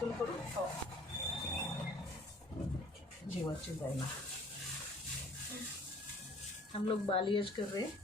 इथून करू. हो. जीवाची जायना. हम लोग बालियज कर रहे हैं.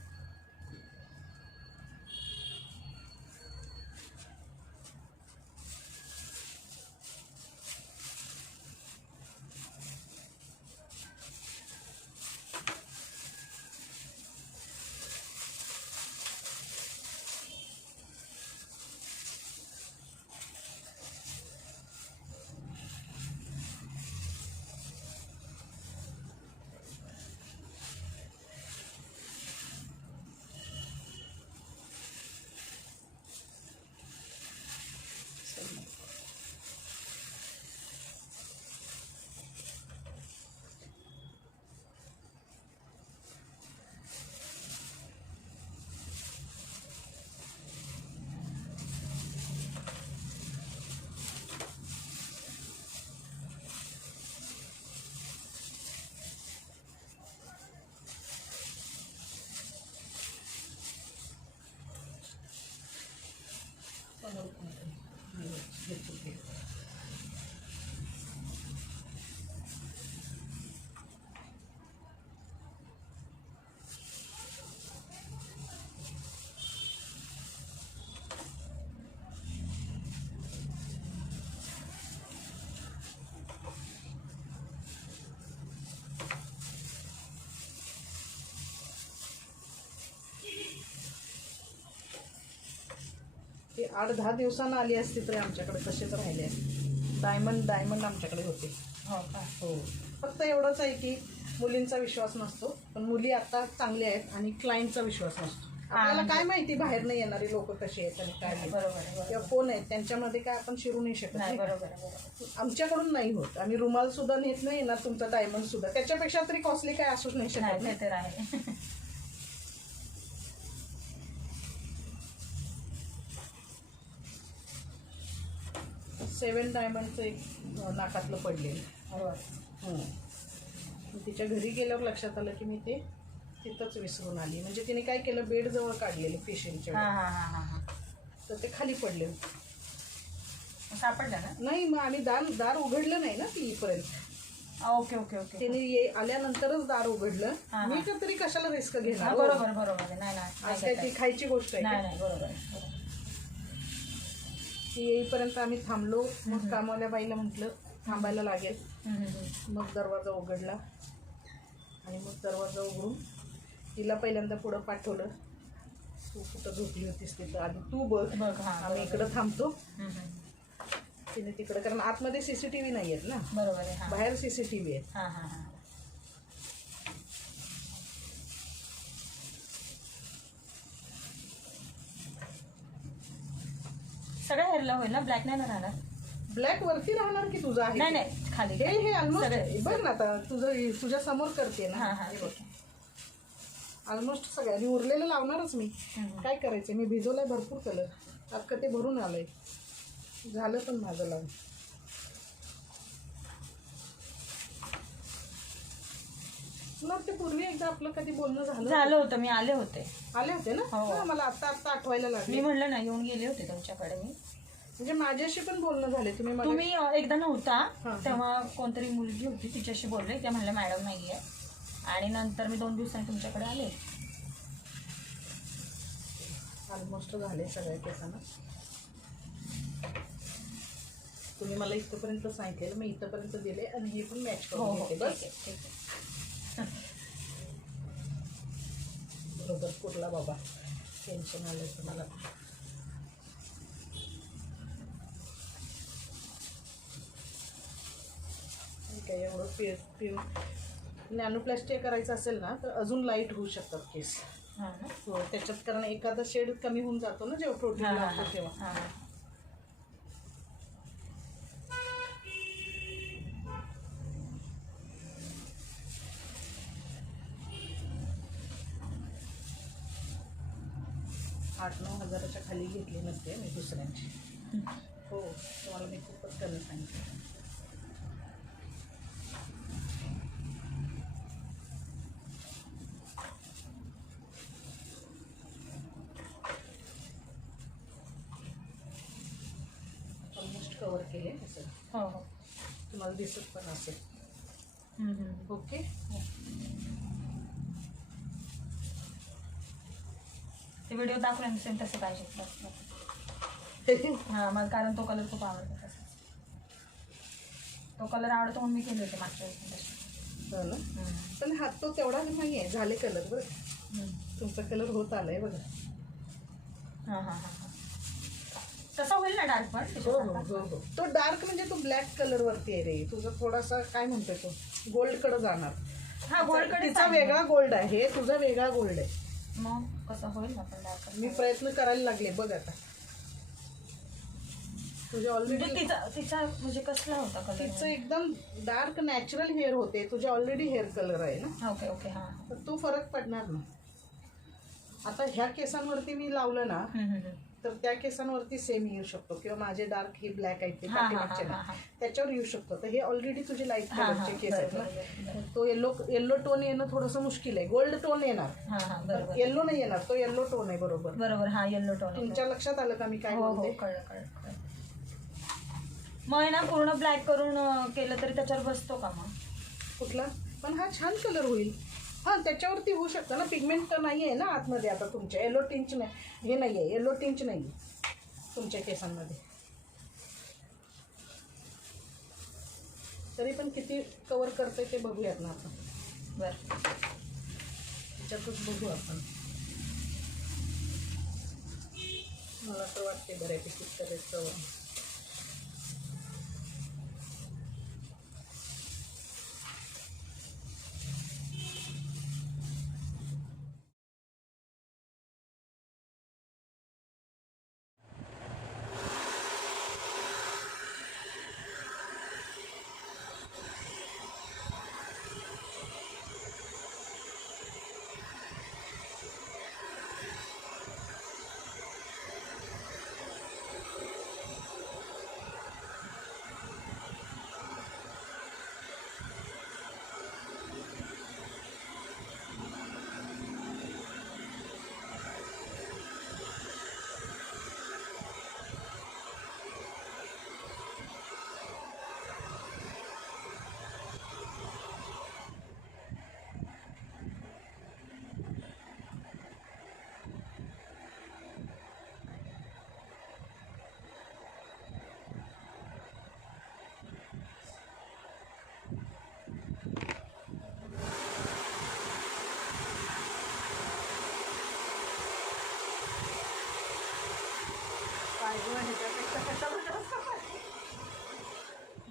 ते 8-10 दिवसांना आली असती तरी आमच्याकडे तसेच राहिले असते. डायमंड आमच्याकडे होते. हो का? हो. फक्त एवढंच आहे की मुलींचा विश्वास नसतो, पण मुली आता चांगल्या आहेत आणि क्लायंटचा विश्वास नसतो. आपल्याला काय माहिती बाहेर नाही येणारी लोक कशी आहेत आणि काय आहेत. बरोबर. किंवा कोण आहेत त्यांच्यामध्ये काय आपण शिरू नाही शकत. नाही, नाही. बरोबर. आमच्याकडून नाही होत. आम्ही रुमाल सुद्धा नेत नाही येणार, तुमचा डायमंड सुद्धा त्याच्यापेक्षा तरी कॉस्टली काय असूच नाही शकत. नाही, ते तर आहे. 7 डायमंडचं एक नाकातलं पडलेलं. बरोबर. तिच्या घरी गेल्यावर लक्षात आलं की मी ते तिथंच विसरून आली. म्हणजे तिने काय केलं, बेडजवळ काढलेले फेशियलच्या. तर ते खाली पडले. सापडलं ना? नाही, मग आम्ही दार उघडलं नाही ना ती पर्यंत. ओके. तिने आल्यानंतरच दार उघडलं. मी तर तरी कशाला रिस्क घेणार. बरोबर. नाही. आज काय ती खायची गोष्ट आहे. नाही, बरोबर. ती येईपर्यंत आम्ही थांबलो. मग कामवाल्या बाईला म्हटलं थांबायला लागेल. मग दरवाजा उघडला आणि मग दरवाजा उघडून तिला पहिल्यांदा पुढं पाठवलं. तू कुठं झोपली होतीस तिथं, आधी तू बघ, आम्ही इकडं थांबतो. तिने तिकडं, कारण आतमध्ये CCTV नाही आहेत ना. बरोबर आहे. बाहेर CCTV आहेत. सगळ्या हेअरला होईल ना? ब्लॅक नाही ना राहणार? ब्लॅक वरती राहणार की तुझं आहे? नाही, खाली. हे ऑलमोस्ट बघ ना, आता तुझ्या समोर करते ना. ऑलमोस्ट सगळ्यांनी उरलेलं लावणारच मी. काय करायचं, मी भिजवलंय भरपूर कलर. अख्खं ते भरून आलंय. झालं पण माझं लावून. तुला ते पूर्वी एकदा आपलं कधी बोलणं झालं होतं. मी आले होते ना. मला आता आठवायला लागले. मी म्हणलं ना, येऊन गेले होते तुमच्याकडे मी. म्हणजे माझ्याशी पण बोलणं झाले. तुम्ही एकदा नव्हता तेव्हा कोणतरी मुलगी होती, तिच्याशी बोलले. त्या म्हणल्या मॅडम नाहीये. आणि नंतर मी 2 दिवसांनी तुमच्याकडे आले. ऑलमोस्ट झाले सगळ्या केसांना. तुम्ही मला इथपर्यंत सांगितलेलं, मी इथपर्यंत दिले आणि हे पण मॅच करून घेते. बस बरोबर कुठला बाबा, टेन्शन आलं तुम्हाला. काय एवढं नॅनोप्लास्टिक करायचं असेल ना तर अजून लाईट होऊ शकतात केस. हो, त्याच्यात कारण एखादा शेड कमी होऊन जातो ना जेव्हा प्रोटीन लागतो तेव्हा. $8-9 खाली घेतली नसते मी दुसऱ्यांची. हो, तुम्हाला मी खूपच कमी सांगितलं. ऑलमोस्ट कवर केले असं. हो हो. तुम्हाला दिसत पण असेल. ओके. ते व्हिडिओ दाखवल्यानंतर सेम तसं पाहिजे. हां, मला कारण तो कलर खूप आवडतो. तसा तो कलर आवडतो म्हणून मी केले होते मागच्या वेळेस. हो ना. पण हात तो तेवढा नाही आहे. झाले कलर बरं. तुमचा कलर होत आलाय बघा. हां हां हां हां. तसा होईल ना डार्क पण. हो हो हो हो. तो डार्क म्हणजे तो ब्लॅक कलर वरती आहे रे. तुझा थोडासा काय म्हणतोय तो गोल्ड कडे जाणार. हा, गोल्ड कडे. तिचा वेगळा गोल्ड आहे, तुझा वेगळा गोल्ड आहे. मग कसं होईल ना पण डार्क. मी प्रयत्न करायला लागले बघ आता. तुझे ऑलरेडी तिचा म्हणजे कसला होता कलर? तिचं एकदम डार्क नॅचरल हेअर होते. तुझे ऑलरेडी हेअर कलर आहे ना. Okay okay. हां. तर तो फरक पडणार ना. आता ह्या केसांवरती मी लावलं ना तर त्या केसांवरती सेम येऊ शकतो किंवा माझे डार्क हे ब्लॅक आहेत ते पाठीमागचे ना त्याच्यावर येऊ शकतो. तर हे ऑलरेडी तुझे लाईट कलरचे केस आहेत ना. तो येल्लो टोन येणं थोडंसं मुश्किल आहे. गोल्ड टोन येणार, येल्लो नाही येणार. तो येल्लो टोन आहे. बरोबर बरोबर. हा, येल्लो टोन. तुमच्या लक्षात आलं का मी काय बोलते? कळलं. मग ना पूर्ण ब्लॅक करून केलं तरी त्याच्यावर बसतो का मग? कुठला पण हा छान कलर होईल. हां, त्याच्यावरती होऊ शकतं ना. पिगमेंट नाही आहे ना आतमध्ये. आता तुमच्या येलो टिंच नाही, हे नाही आहे, येलो टिंच नाही आहे तुमच्या केसांमध्ये. तरी पण किती कवर करते ते बघूयात ना आपण. बरं, त्याच्यातच बघू आपण. मला तर वाटते बऱ्यापैकी करेल कवर.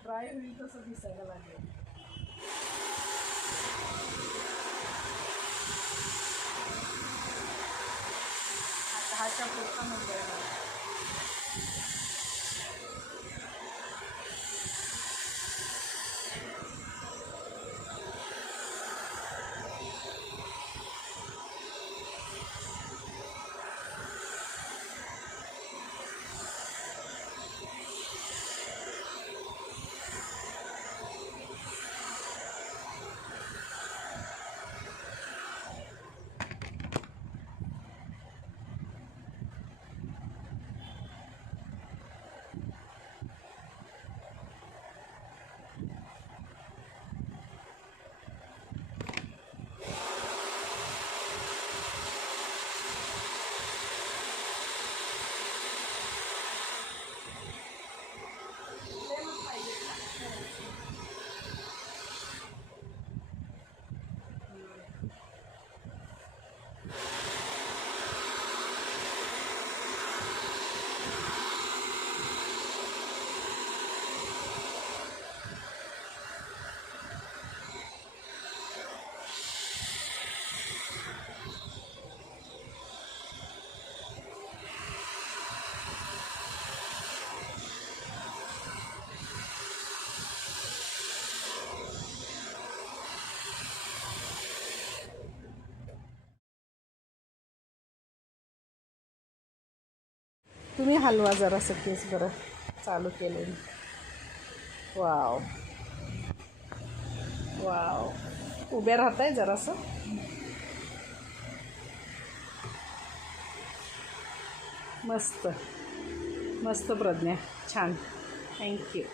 ड्राय होईल तसं दिसायला लागेल. आता हाच्या पुढचा नंबर तुम्ही हलवा जरासं केस बरं. चालू केले. Wow wow. उभ्या राहताय जरासं. मस्त मस्त प्रज्ञा, छान. थँक्यू.